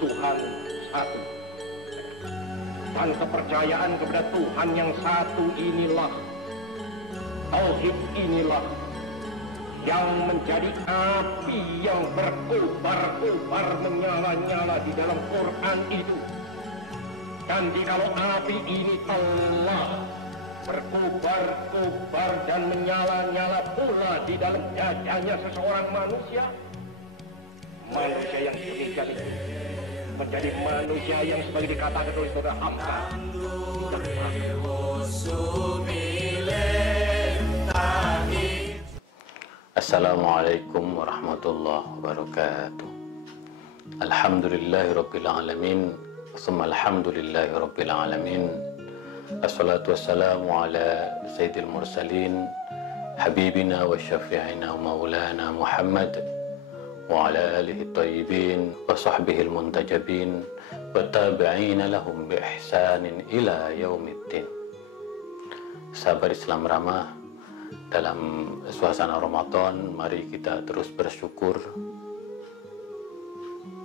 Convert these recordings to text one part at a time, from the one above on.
Tuhan satu. Dan kepercayaan kepada Tuhan yang satu inilah, tauhid inilah, yang menjadi api yang berkobar-kobar menyala-nyala di dalam Quran itu. Dan jikalau api ini telah berkobar-kobar dan menyala-nyala pula di dalam dadanya seseorang manusia, manusia yang demikian itu menjadi manusia yang sebagai dikatakan oleh saudara Hamka. Assalamualaikum warahmatullahi wabarakatuh. Alhamdulillahirabbil alamin, summa alhamdulillahirabbil alamin. Assalatu wassalamu ala sayyidil mursalin, habibina wa syafi'ina wa maulana Muhammad wa ala alihi tayyibin wa sahbihi al-muntajabin wa tabi'ina lahum bi ihsanin ila yaumiddin. Sahabat Islam ramah, dalam suasana Ramadan, mari kita terus bersyukur.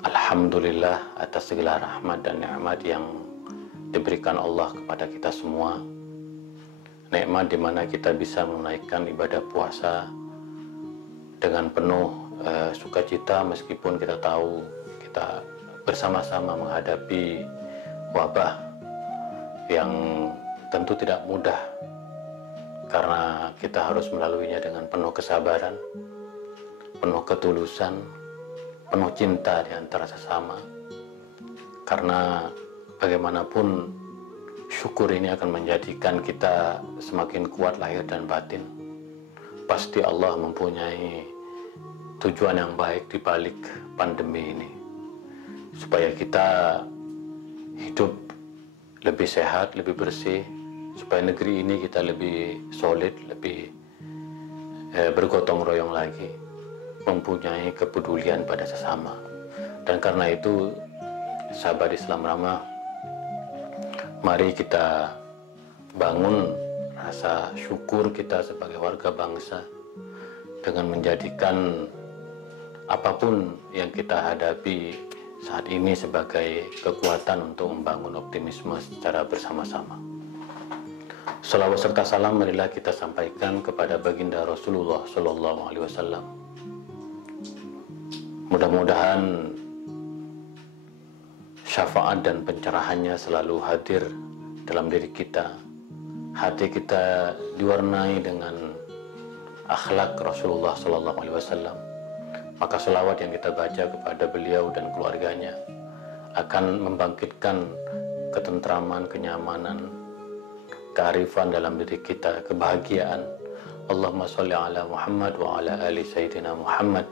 Alhamdulillah atas segala rahmat dan nikmat yang diberikan Allah kepada kita semua. Nikmat di mana kita bisa menunaikan ibadah puasa dengan penuh sukacita, meskipun kita tahu kita bersama-sama menghadapi wabah yang tentu tidak mudah, karena kita harus melaluinya dengan penuh kesabaran, penuh ketulusan, penuh cinta di antara sesama. Karena bagaimanapun syukur ini akan menjadikan kita semakin kuat lahir dan batin. Pasti Allah mempunyai tujuan yang baik di balik pandemi ini, supaya kita hidup lebih sehat, lebih bersih, supaya negeri ini kita lebih solid, lebih bergotong royong lagi, mempunyai kepedulian pada sesama. Dan karena itu, sahabat Islam ramah, mari kita bangun rasa syukur kita sebagai warga bangsa dengan menjadikan apapun yang kita hadapi saat ini sebagai kekuatan untuk membangun optimisme secara bersama-sama. Salawat serta salam marilah kita sampaikan kepada baginda Rasulullah Sallallahu Alaihi Wasallam. Mudah-mudahan syafaat dan pencerahannya selalu hadir dalam diri kita. Hati kita diwarnai dengan akhlak Rasulullah Sallallahu Alaihi Wasallam. Maka selawat yang kita baca kepada beliau dan keluarganya akan membangkitkan ketentraman, kenyamanan, kearifan dalam diri kita, kebahagiaan. Allahumma sholli ala Muhammad wa ala ali Sayyidina Muhammad.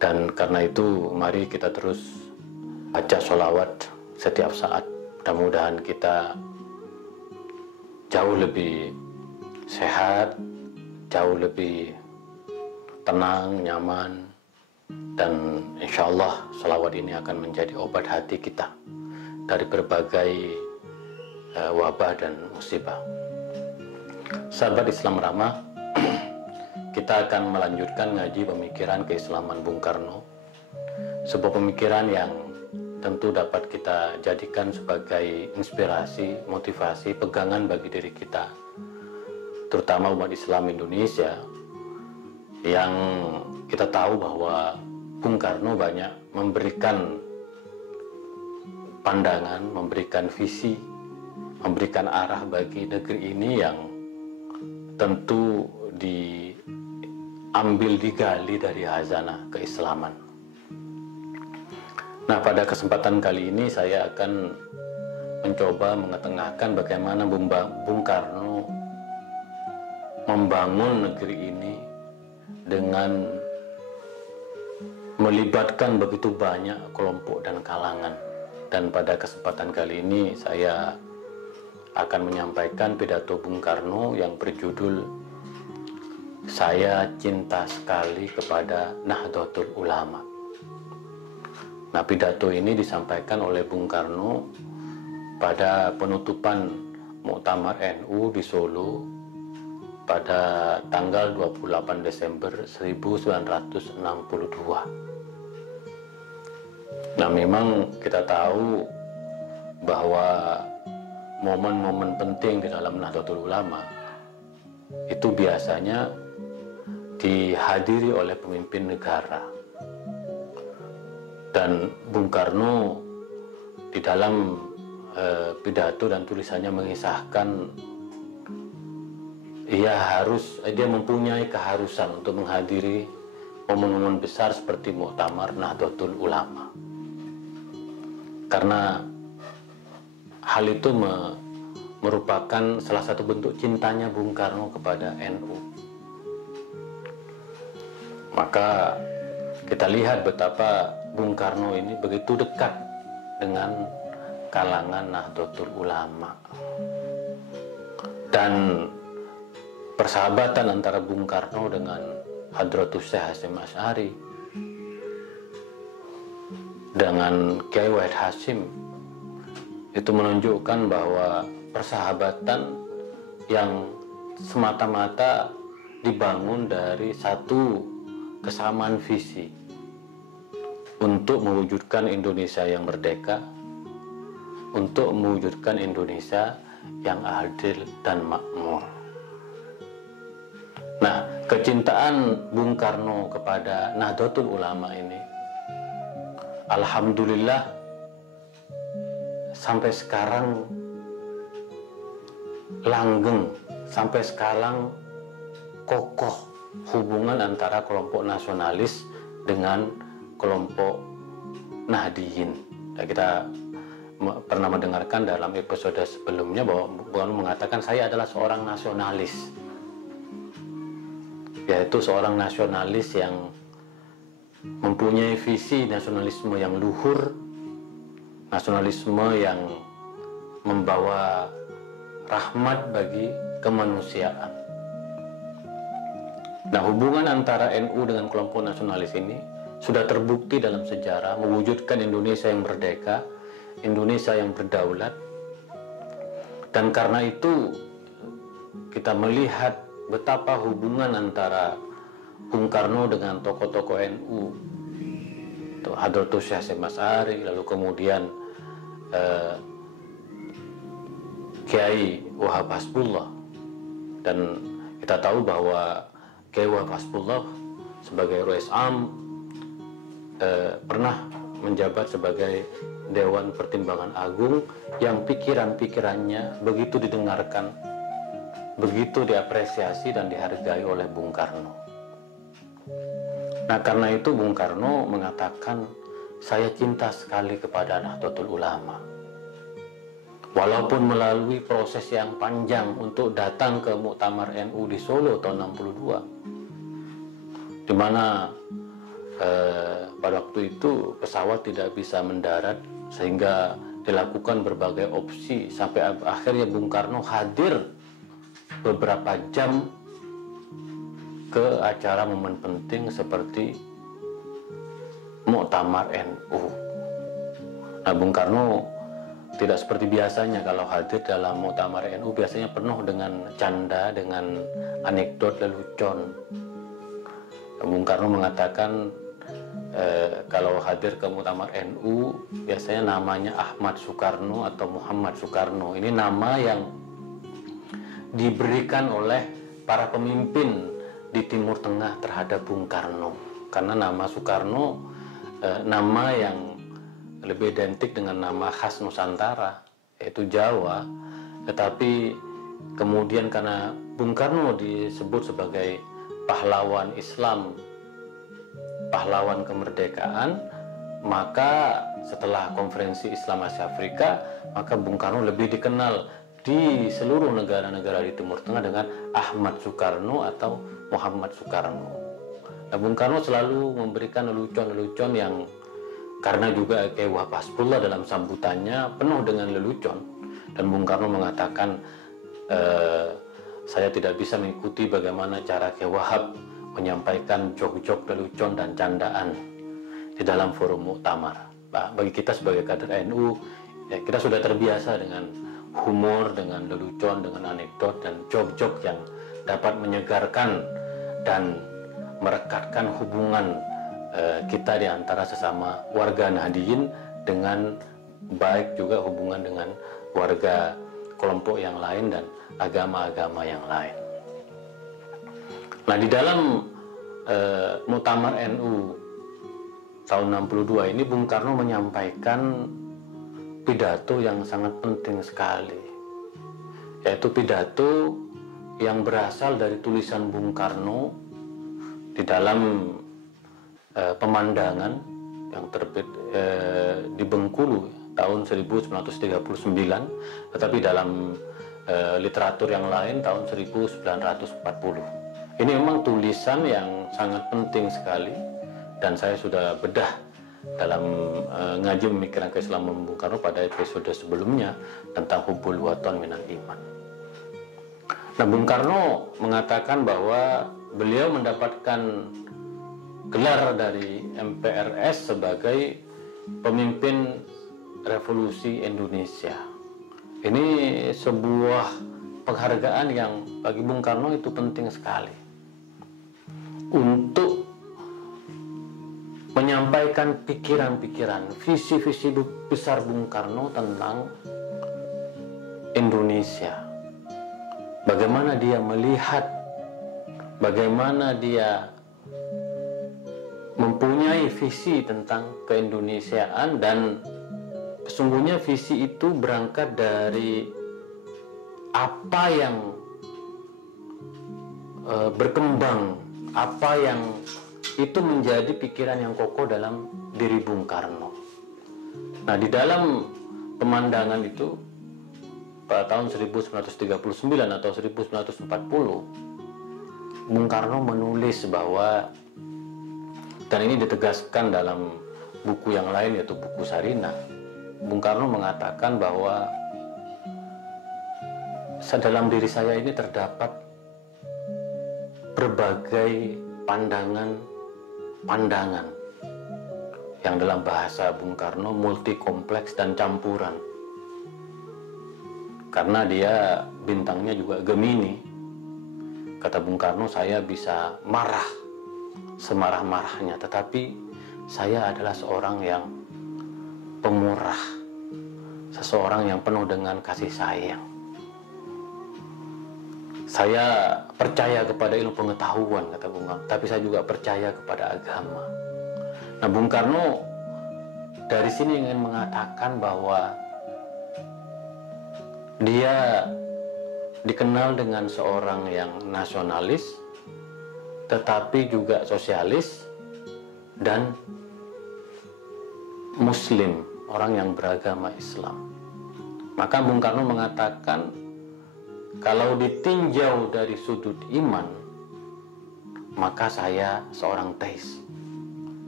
Dan karena itu mari kita terus baca sholawat setiap saat. Mudah-mudahan kita jauh lebih sehat, jauh lebih tenang, nyaman, dan insya Allah sholawat ini akan menjadi obat hati kita dari berbagai wabah dan musibah. Sahabat Islam ramah, kita akan melanjutkan ngaji pemikiran keislaman Bung Karno, sebuah pemikiran yang tentu dapat kita jadikan sebagai inspirasi, motivasi, pegangan bagi diri kita, terutama umat Islam Indonesia, yang kita tahu bahwa Bung Karno banyak memberikan pandangan, memberikan visi, memberikan arah bagi negeri ini yang tentu digali dari hazanah keislaman. Nah, pada kesempatan kali ini saya akan mencoba mengetengahkan bagaimana Bung Karno membangun negeri ini dengan melibatkan begitu banyak kelompok dan kalangan. Dan pada kesempatan kali ini saya akan menyampaikan pidato Bung Karno yang berjudul "Saya Cinta Sekali Kepada Nahdlatul Ulama". Nah, pidato ini disampaikan oleh Bung Karno pada penutupan Muktamar NU di Solo pada tanggal 28 Desember 1962. Nah, memang kita tahu bahwa momen-momen penting di dalam Nahdlatul Ulama itu biasanya dihadiri oleh pemimpin negara. Dan Bung Karno di dalam pidato dan tulisannya mengisahkan dia mempunyai keharusan untuk menghadiri momen-momen besar seperti Muktamar Nahdlatul Ulama. Karena hal itu merupakan salah satu bentuk cintanya Bung Karno kepada NU. Maka kita lihat betapa Bung Karno ini begitu dekat dengan kalangan Nahdlatul Ulama. Dan persahabatan antara Bung Karno dengan Hadratus Syekh Hasyim Asy'ari, dengan Kiai Wahid Hasyim, itu menunjukkan bahwa persahabatan yang semata-mata dibangun dari satu kesamaan visi untuk mewujudkan Indonesia yang merdeka, untuk mewujudkan Indonesia yang adil dan makmur. Nah, kecintaan Bung Karno kepada Nahdlatul Ulama ini, alhamdulillah sampai sekarang langgeng, sampai sekarang kokoh hubungan antara kelompok nasionalis dengan kelompok Nahdiyin. Kita pernah mendengarkan dalam episode sebelumnya bahwa Bung Karno mengatakan saya adalah seorang nasionalis, yaitu seorang nasionalis yang mempunyai visi nasionalisme yang luhur, nasionalisme yang membawa rahmat bagi kemanusiaan. Nah, hubungan antara NU dengan kelompok nasionalis ini sudah terbukti dalam sejarah mewujudkan Indonesia yang merdeka, Indonesia yang berdaulat. Dan karena itu kita melihat betapa hubungan antara Bung Karno dengan tokoh-tokoh NU, Hadratus Syekh Hasyim Asy'ari, lalu kemudian Kiai Wahab Hasbullah. Dan kita tahu bahwa Kiai Wahab Hasbullah sebagai Rais Am pernah menjabat sebagai Dewan Pertimbangan Agung yang pikiran-pikirannya begitu didengarkan, begitu diapresiasi dan dihargai oleh Bung Karno. Nah, karena itu Bung Karno mengatakan, saya cinta sekali kepada Nahdlatul Ulama. Walaupun melalui proses yang panjang untuk datang ke Muktamar NU di Solo tahun 62, di mana pada waktu itu pesawat tidak bisa mendarat sehingga dilakukan berbagai opsi sampai akhirnya Bung Karno hadir beberapa jam ke acara momen penting seperti Muktamar NU. Nah, Bung Karno tidak seperti biasanya kalau hadir dalam Muktamar NU, biasanya penuh dengan canda, dengan anekdot lelucon. Bung Karno mengatakan kalau hadir ke Muktamar NU biasanya namanya Ahmad Soekarno atau Muhammad Soekarno. Ini nama yang diberikan oleh para pemimpin di Timur Tengah terhadap Bung Karno, karena nama Soekarno nama yang lebih identik dengan nama khas Nusantara, yaitu Jawa. Tetapi kemudian karena Bung Karno disebut sebagai pahlawan Islam, pahlawan kemerdekaan, maka setelah konferensi Islam Asia Afrika, maka Bung Karno lebih dikenal di seluruh negara-negara di Timur Tengah dengan Ahmad Soekarno atau Muhammad Soekarno. Nah, Bung Karno selalu memberikan lelucon-lelucon yang, karena juga Kiai Wahab Hasbullah dalam sambutannya penuh dengan lelucon, dan Bung Karno mengatakan, saya tidak bisa mengikuti bagaimana cara Kiai Wahab menyampaikan jok-jok, lelucon dan candaan di dalam forum muktamar. Bagi kita sebagai kader NU, ya, kita sudah terbiasa dengan humor, dengan lelucon, dengan anekdot dan jok-jok yang dapat menyegarkan dan merekatkan hubungan kita di antara sesama warga Nahdliyin, dengan baik juga hubungan dengan warga kelompok yang lain dan agama-agama yang lain. Nah, di dalam Muktamar NU tahun 62 ini, Bung Karno menyampaikan pidato yang sangat penting sekali, yaitu pidato yang berasal dari tulisan Bung Karno di dalam pemandangan yang terbit di Bengkulu tahun 1939, tetapi dalam literatur yang lain tahun 1940. Ini memang tulisan yang sangat penting sekali, dan saya sudah bedah dalam ngaji Pemikiran Keislaman Bung Karno pada episode sebelumnya tentang Hubbul Waton Minal Iman. Nah, Bung Karno mengatakan bahwa beliau mendapatkan gelar dari MPRS sebagai pemimpin revolusi Indonesia. Ini sebuah penghargaan yang bagi Bung Karno itu penting sekali untuk menyampaikan pikiran-pikiran, visi-visi besar Bung Karno tentang Indonesia. Bagaimana dia melihat, bagaimana dia mempunyai visi tentang keindonesiaan, dan sesungguhnya visi itu berangkat dari apa yang berkembang, apa yang itu menjadi pikiran yang kokoh dalam diri Bung Karno. Nah, di dalam pemandangan itu pada tahun 1939 atau 1940, Bung Karno menulis bahwa, dan ini ditegaskan dalam buku yang lain yaitu buku Sarinah, Bung Karno mengatakan bahwa dalam diri saya ini terdapat berbagai pandangan yang dalam bahasa Bung Karno multi kompleks dan campuran. Karena dia bintangnya juga Gemini, kata Bung Karno, saya bisa marah semarah-marahnya, tetapi saya adalah seorang yang pemurah, seseorang yang penuh dengan kasih sayang. Saya percaya kepada ilmu pengetahuan, kata Bung Karno, tapi saya juga percaya kepada agama. Nah, Bung Karno dari sini ingin mengatakan bahwa dia dikenal dengan seorang yang nasionalis, tetapi juga sosialis dan Muslim, orang yang beragama Islam. Maka Bung Karno mengatakan, kalau ditinjau dari sudut iman, maka saya seorang teis,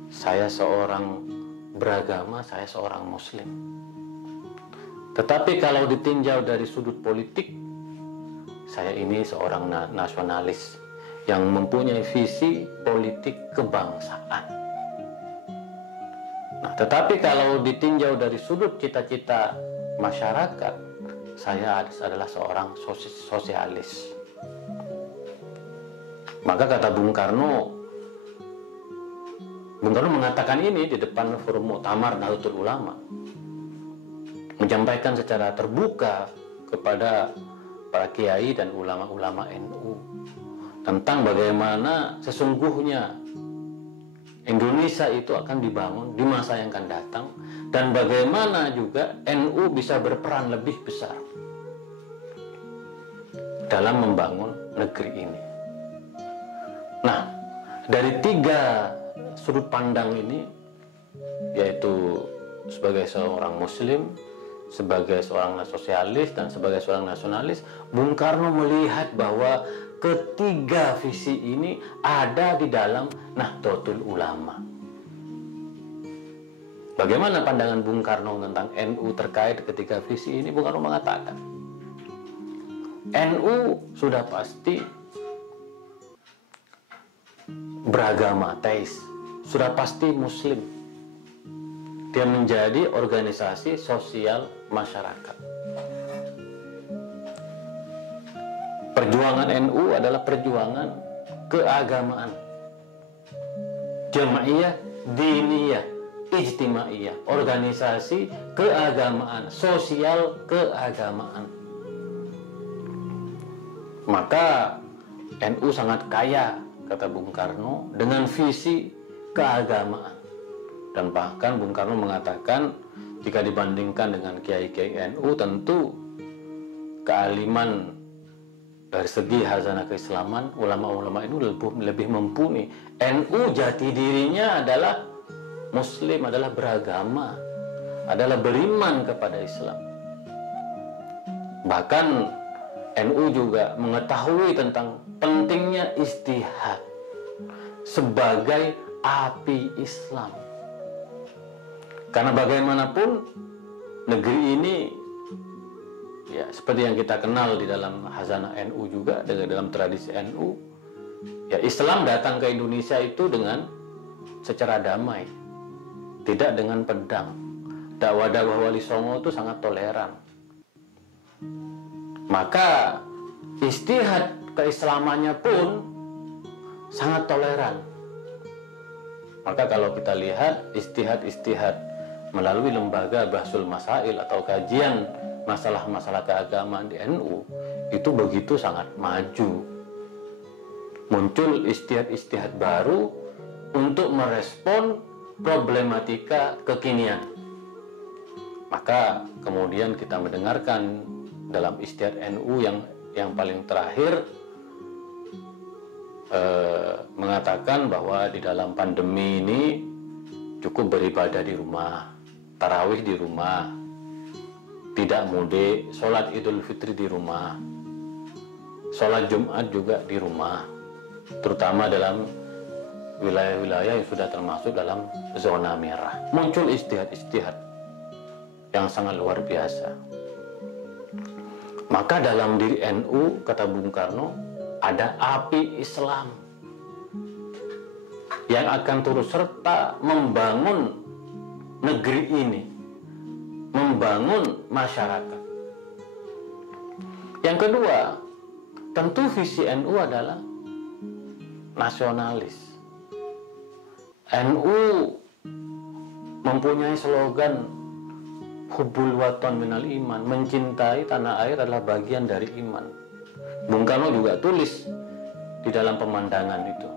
saya seorang beragama, saya seorang Muslim. Tetapi kalau ditinjau dari sudut politik, saya ini seorang nasionalis yang mempunyai visi politik kebangsaan. Nah, tetapi kalau ditinjau dari sudut cita-cita masyarakat, saya adalah seorang sosialis. Maka kata Bung Karno mengatakan ini di depan forum Muktamar Nahdlatul Ulama, menyampaikan secara terbuka kepada para kiai dan ulama-ulama NU tentang bagaimana sesungguhnya Indonesia itu akan dibangun di masa yang akan datang, dan bagaimana juga NU bisa berperan lebih besar dalam membangun negeri ini. Nah, dari tiga sudut pandang ini, yaitu sebagai seorang Muslim, sebagai seorang sosialis, dan sebagai seorang nasionalis, Bung Karno melihat bahwa ketiga visi ini ada di dalam Nahdlatul Ulama. Bagaimana pandangan Bung Karno tentang NU terkait ketiga visi ini? Bung Karno mengatakan, NU sudah pasti beragama, teis, sudah pasti Muslim. Dia menjadi organisasi sosial masyarakat. Perjuangan NU adalah perjuangan keagamaan, jamaiyah diniyah, ijtimaiyah, organisasi keagamaan, sosial keagamaan. Maka NU sangat kaya, kata Bung Karno, dengan visi keagamaan. Dan bahkan Bung Karno mengatakan, jika dibandingkan dengan kiai-kiai NU, tentu kealiman dari segi hazanah keislaman, ulama-ulama itu lebih mumpuni. NU jati dirinya adalah Muslim, adalah beragama, adalah beriman kepada Islam. Bahkan NU juga mengetahui tentang pentingnya ijtihad sebagai api Islam. Karena bagaimanapun negeri ini, ya seperti yang kita kenal di dalam hazanah NU juga, dalam tradisi NU, ya Islam datang ke Indonesia itu dengan secara damai, tidak dengan pedang. Dakwah-dakwah Wali Songo itu sangat toleran. Maka ijtihad keislamannya pun sangat toleran. Maka kalau kita lihat ijtihad melalui lembaga Bahsul Masail atau kajian masalah-masalah keagamaan di NU, itu begitu sangat maju. Muncul ijtihad baru untuk merespon problematika kekinian. Maka kemudian kita mendengarkan dalam ijtihad NU yang paling terakhir mengatakan bahwa di dalam pandemi ini cukup beribadah di rumah, tarawih di rumah, tidak mudik, sholat Idul Fitri di rumah, sholat Jumat juga di rumah, terutama dalam wilayah-wilayah yang sudah termasuk dalam zona merah. Muncul ijtihad yang sangat luar biasa. Maka dalam diri NU, kata Bung Karno, ada api Islam yang akan turut serta membangun negeri ini, membangun masyarakat. Yang kedua, tentu visi NU adalah nasionalis. NU mempunyai slogan Hubbul Waton Minal Iman, mencintai tanah air adalah bagian dari iman. Bung Karno juga tulis di dalam pemandangan itu,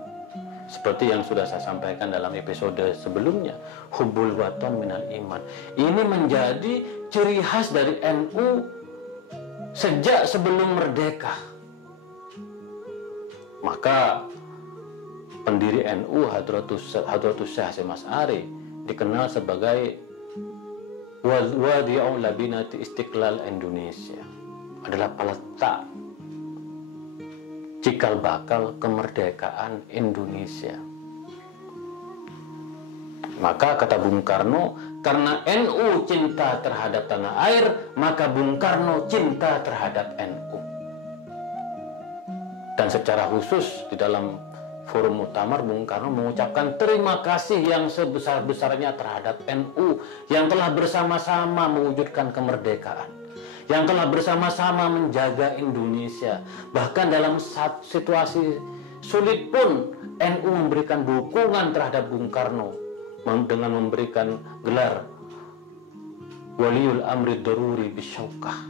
seperti yang sudah saya sampaikan dalam episode sebelumnya, Hubbul Waton Minal Iman. Ini menjadi ciri khas dari NU sejak sebelum merdeka. Maka pendiri NU Hadratus Syekh Hasyim Asy'ari dikenal sebagai Wadi'u Labinati Istiqlal Indonesia, adalah peletak cikal bakal kemerdekaan Indonesia. Maka kata Bung Karno, karena NU cinta terhadap tanah air, maka Bung Karno cinta terhadap NU. Dan secara khusus di dalam forum muktamar, Bung Karno mengucapkan terima kasih yang sebesar-besarnya terhadap NU yang telah bersama-sama mewujudkan kemerdekaan, yang telah bersama-sama menjaga Indonesia. Bahkan dalam situasi sulit pun NU memberikan dukungan terhadap Bung Karno dengan memberikan gelar Waliul Amri Daruri Bisyaukah,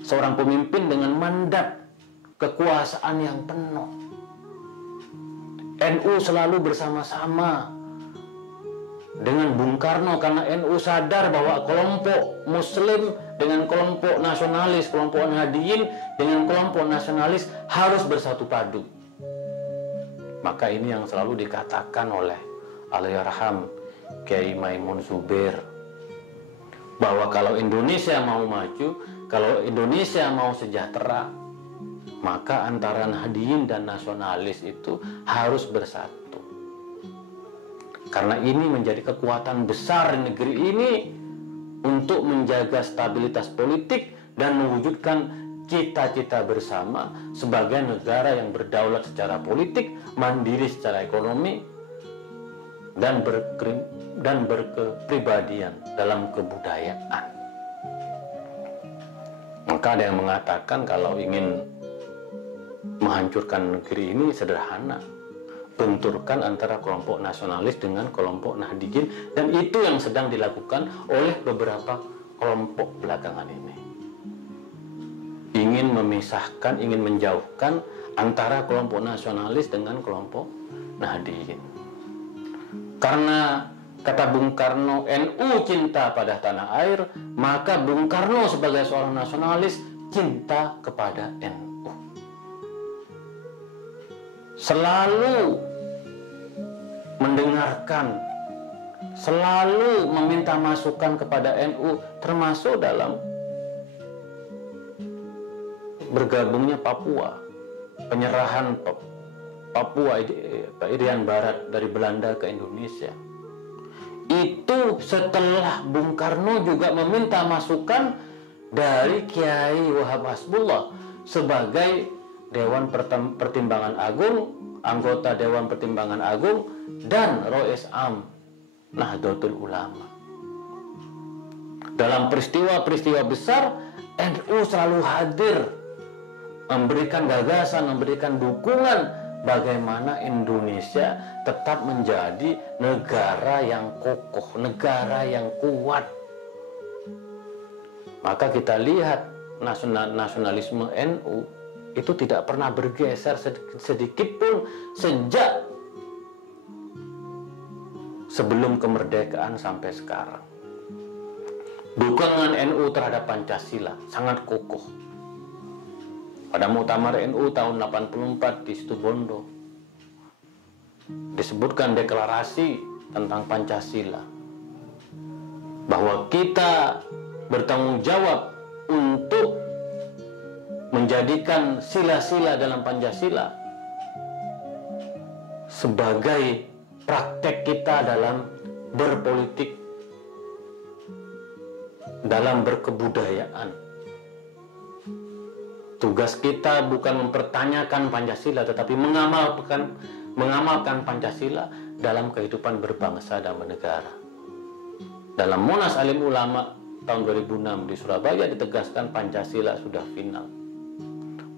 seorang pemimpin dengan mandat kekuasaan yang penuh. NU selalu bersama-sama dengan Bung Karno karena NU sadar bahwa kelompok Muslim dengan kelompok nasionalis, kelompok Nahdliyin dengan kelompok nasionalis harus bersatu padu. Maka ini yang selalu dikatakan oleh Allahyarham Kiai Maimun Zubair, bahwa kalau Indonesia mau maju, kalau Indonesia mau sejahtera, maka antara Nahdliyin dan nasionalis itu harus bersatu. Karena ini menjadi kekuatan besar di negeri ini untuk menjaga stabilitas politik dan mewujudkan cita-cita bersama sebagai negara yang berdaulat secara politik, mandiri secara ekonomi, dan berkepribadian dalam kebudayaan. Maka ada yang mengatakan kalau ingin menghancurkan negeri ini sederhana, benturkan antara kelompok nasionalis dengan kelompok Nahdiyin, dan itu yang sedang dilakukan oleh beberapa kelompok belakangan ini. Ingin memisahkan, ingin menjauhkan antara kelompok nasionalis dengan kelompok Nahdiyin. Karena kata Bung Karno, NU cinta pada tanah air, maka Bung Karno sebagai seorang nasionalis cinta kepada NU. Selalu mendengarkan, selalu meminta masukan kepada NU, termasuk dalam bergabungnya Papua, penyerahan Papua Irian Barat dari Belanda ke Indonesia. Itu setelah Bung Karno juga meminta masukan dari Kiai Wahab Hasbullah sebagai Dewan Pertimbangan Agung, anggota Dewan Pertimbangan Agung, dan Rois Am Nahdlatul Ulama. Dalam peristiwa-peristiwa besar, NU selalu hadir, memberikan gagasan, memberikan dukungan bagaimana Indonesia tetap menjadi negara yang kokoh, negara yang kuat. Maka kita lihat nasionalisme NU itu tidak pernah bergeser sedikit pun sejak sebelum kemerdekaan sampai sekarang. Dukungan NU terhadap Pancasila sangat kokoh. Pada Muktamar NU tahun 84 di Situbondo disebutkan deklarasi tentang Pancasila, bahwa kita bertanggung jawab untuk menjadikan sila-sila dalam Pancasila sebagai praktek kita dalam berpolitik, dalam berkebudayaan. Tugas kita bukan mempertanyakan Pancasila, tetapi mengamalkan Pancasila dalam kehidupan berbangsa dan bernegara. Dalam Monas Alim Ulama tahun 2006 di Surabaya ditegaskan Pancasila sudah final.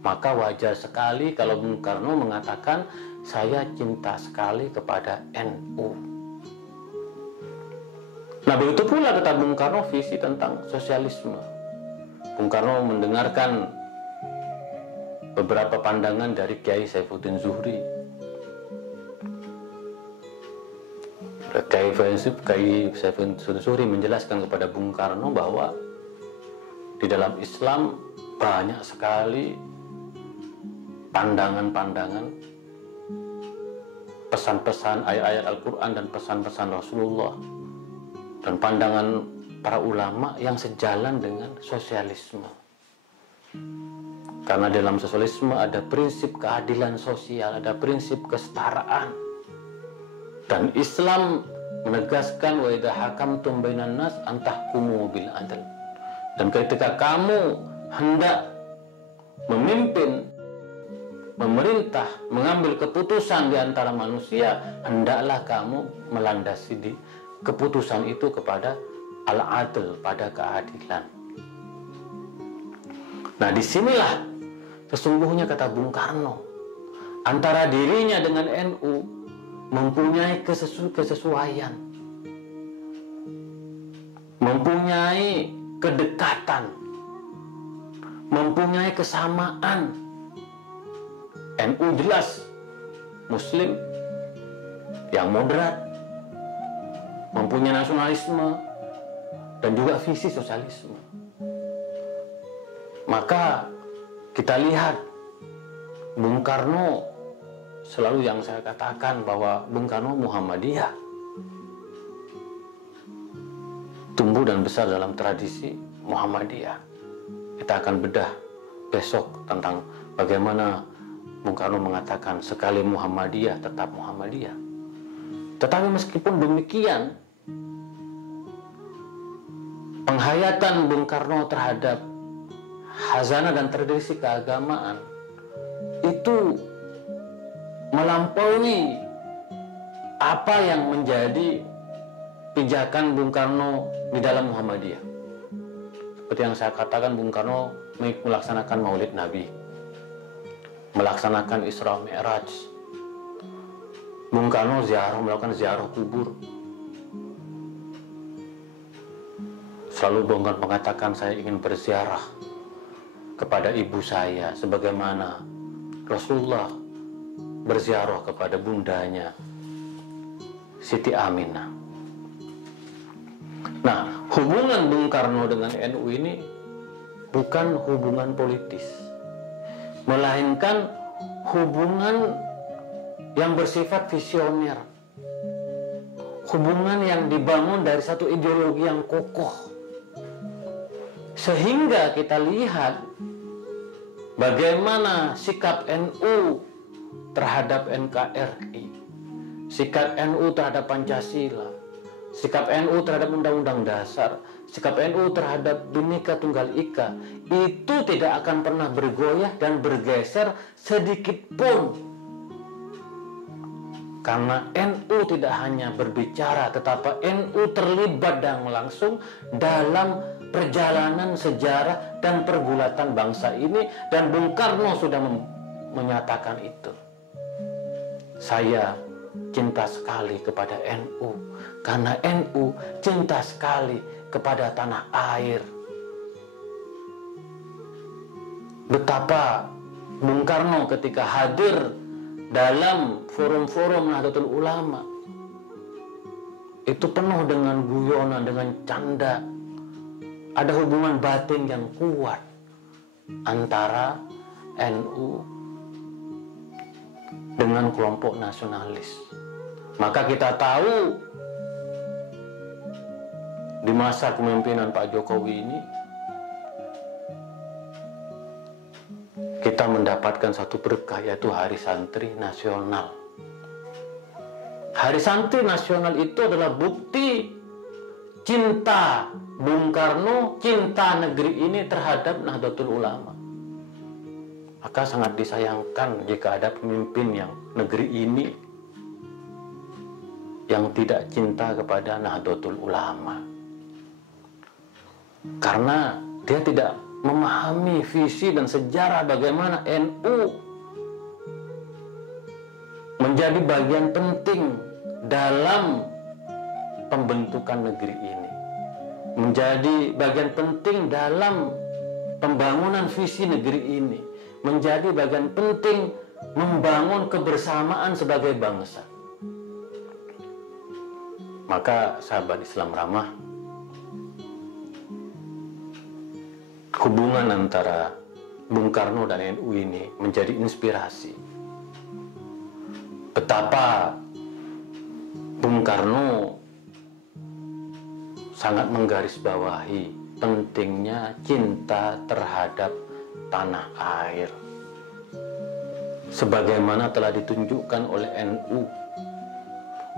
Maka wajar sekali kalau Bung Karno mengatakan, saya cinta sekali kepada NU. Nah, begitu pula kata Bung Karno visi tentang sosialisme. Bung Karno mendengarkan beberapa pandangan dari Kiai Saifuddin Zuhri. Kiai Saifuddin Zuhri menjelaskan kepada Bung Karno bahwa di dalam Islam banyak sekali pandangan-pandangan, pesan-pesan ayat-ayat Al-Quran dan pesan-pesan Rasulullah, dan pandangan para ulama yang sejalan dengan sosialisme. Karena dalam sosialisme ada prinsip keadilan sosial, ada prinsip kesetaraan, dan Islam menegaskan wa idza hakamtum bainan nas an tahkumu bil adl. Dan ketika kamu hendak memimpin, memerintah, mengambil keputusan di antara manusia, hendaklah kamu melandasi di keputusan itu kepada al-adl, pada keadilan. Nah, disinilah sesungguhnya kata Bung Karno, antara dirinya dengan NU mempunyai kesesuaian, mempunyai kedekatan, mempunyai kesamaan. NU jelas Muslim yang moderat, mempunyai nasionalisme dan juga visi sosialisme. Maka kita lihat Bung Karno, selalu yang saya katakan bahwa Bung Karno Muhammadiyah, tumbuh dan besar dalam tradisi Muhammadiyah. Kita akan bedah besok tentang bagaimana Bung Karno mengatakan sekali Muhammadiyah tetap Muhammadiyah. Tetapi meskipun demikian, penghayatan Bung Karno terhadap khazanah dan tradisi keagamaan itu melampaui apa yang menjadi pijakan Bung Karno di dalam Muhammadiyah. Seperti yang saya katakan, Bung Karno melaksanakan Maulid Nabi, melaksanakan Isra Mi'raj, Bung Karno melakukan ziarah kubur. Selalu Bung Karno mengatakan, saya ingin berziarah kepada ibu saya sebagaimana Rasulullah berziarah kepada bundanya Siti Aminah. Nah, hubungan Bung Karno dengan NU ini bukan hubungan politis, melainkan hubungan yang bersifat visioner, hubungan yang dibangun dari satu ideologi yang kokoh. Sehingga kita lihat bagaimana sikap NU terhadap NKRI, sikap NU terhadap Pancasila, sikap NU terhadap Undang-Undang Dasar, sikap NU terhadap Bhinneka Tunggal Ika, itu tidak akan pernah bergoyah dan bergeser sedikit pun. Karena NU tidak hanya berbicara, tetapi NU terlibat dan langsung dalam perjalanan sejarah dan pergulatan bangsa ini, dan Bung Karno sudah menyatakan itu. Saya cinta sekali kepada NU, karena NU cinta sekali kepada tanah air. Betapa Bung Karno ketika hadir dalam forum-forum Nahdlatul Ulama itu penuh dengan guyonan, dengan canda. Ada hubungan batin yang kuat antara NU dengan kelompok nasionalis. Maka kita tahu di masa kepemimpinan Pak Jokowi ini kita mendapatkan satu berkah, yaitu Hari Santri Nasional. Hari Santri Nasional itu adalah bukti cinta Bung Karno, cinta negeri ini terhadap Nahdlatul Ulama. Maka sangat disayangkan jika ada pemimpin yang negeri ini yang tidak cinta kepada Nahdlatul Ulama, karena dia tidak memahami visi dan sejarah bagaimana NU menjadi bagian penting dalam pembentukan negeri ini, menjadi bagian penting dalam pembangunan visi negeri ini, menjadi bagian penting membangun kebersamaan sebagai bangsa. Maka sahabat Islam ramah, hubungan antara Bung Karno dan NU ini menjadi inspirasi. Betapa Bung Karno sangat menggarisbawahi pentingnya cinta terhadap tanah air, sebagaimana telah ditunjukkan oleh NU.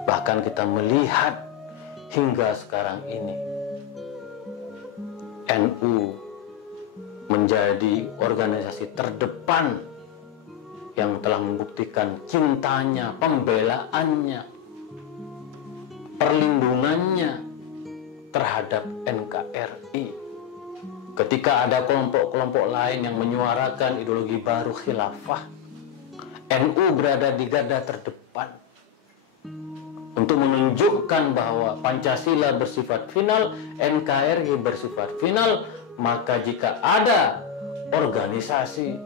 Bahkan kita melihat hingga sekarang ini NU menjadi organisasi terdepan yang telah membuktikan cintanya, pembelaannya, perlindungannya terhadap NKRI. Ketika ada kelompok-kelompok lain yang menyuarakan ideologi baru khilafah, NU berada di garda terdepan untuk menunjukkan bahwa Pancasila bersifat final, NKRI bersifat final. Maka jika ada organisasi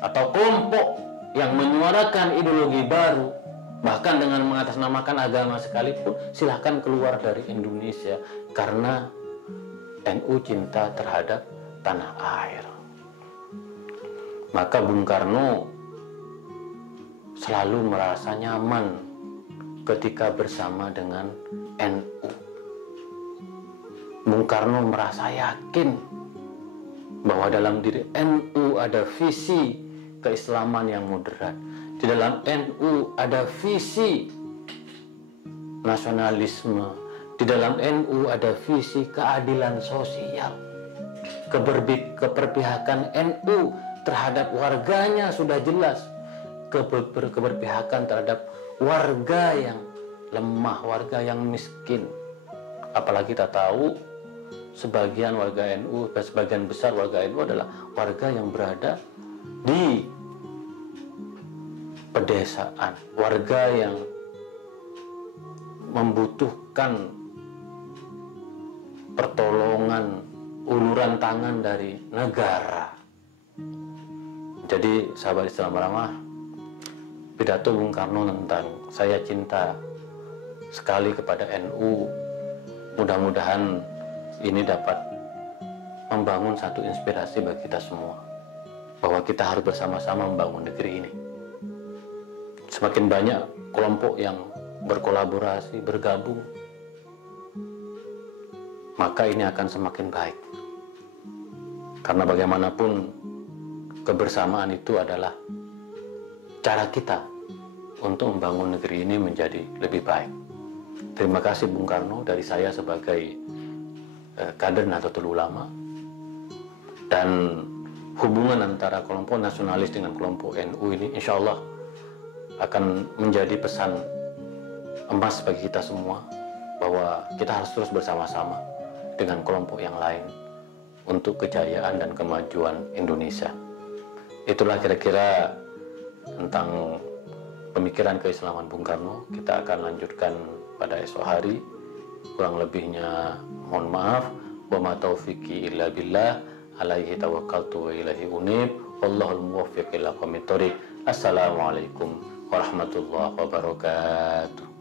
atau kelompok yang menyuarakan ideologi baru, bahkan dengan mengatasnamakan agama sekalipun, silahkan keluar dari Indonesia, karena NU cinta terhadap tanah air. Maka Bung Karno selalu merasa nyaman ketika bersama dengan NU. Bung Karno merasa yakin bahwa dalam diri NU ada visi keislaman yang moderat. Di dalam NU ada visi nasionalisme. Di dalam NU ada visi keadilan sosial. Keberpihakan NU terhadap warganya sudah jelas. Keberpihakan terhadap warga yang lemah, warga yang miskin. Apalagi kita tahu sebagian warga NU dan sebagian besar warga NU adalah warga yang berada di pedesaan, warga yang membutuhkan pertolongan, uluran tangan dari negara. Jadi sahabat Islam ramah, pidato Bung Karno tentang saya cinta sekali kepada NU, mudah-mudahan ini dapat membangun satu inspirasi bagi kita semua, bahwa kita harus bersama-sama membangun negeri ini. Semakin banyak kelompok yang berkolaborasi, bergabung, maka ini akan semakin baik. Karena bagaimanapun kebersamaan itu adalah cara kita untuk membangun negeri ini menjadi lebih baik. Terima kasih Bung Karno dari saya sebagai kader Nahdlatul Ulama. Dan hubungan antara kelompok nasionalis dengan kelompok NU ini insya Allah akan menjadi pesan emas bagi kita semua, bahwa kita harus terus bersama-sama dengan kelompok yang lain untuk kejayaan dan kemajuan Indonesia. Itulah kira-kira tentang pemikiran keislaman Bung Karno. Kita akan lanjutkan pada esok hari. Kurang lebihnya mohon maaf. Wa ma taufiqi illa billah, alaihi tawakkaltu wa ilaihi unib, wallahul muwaffiq ila aqwamit thoriq. Assalamualaikum warahmatullahi wabarakatuh.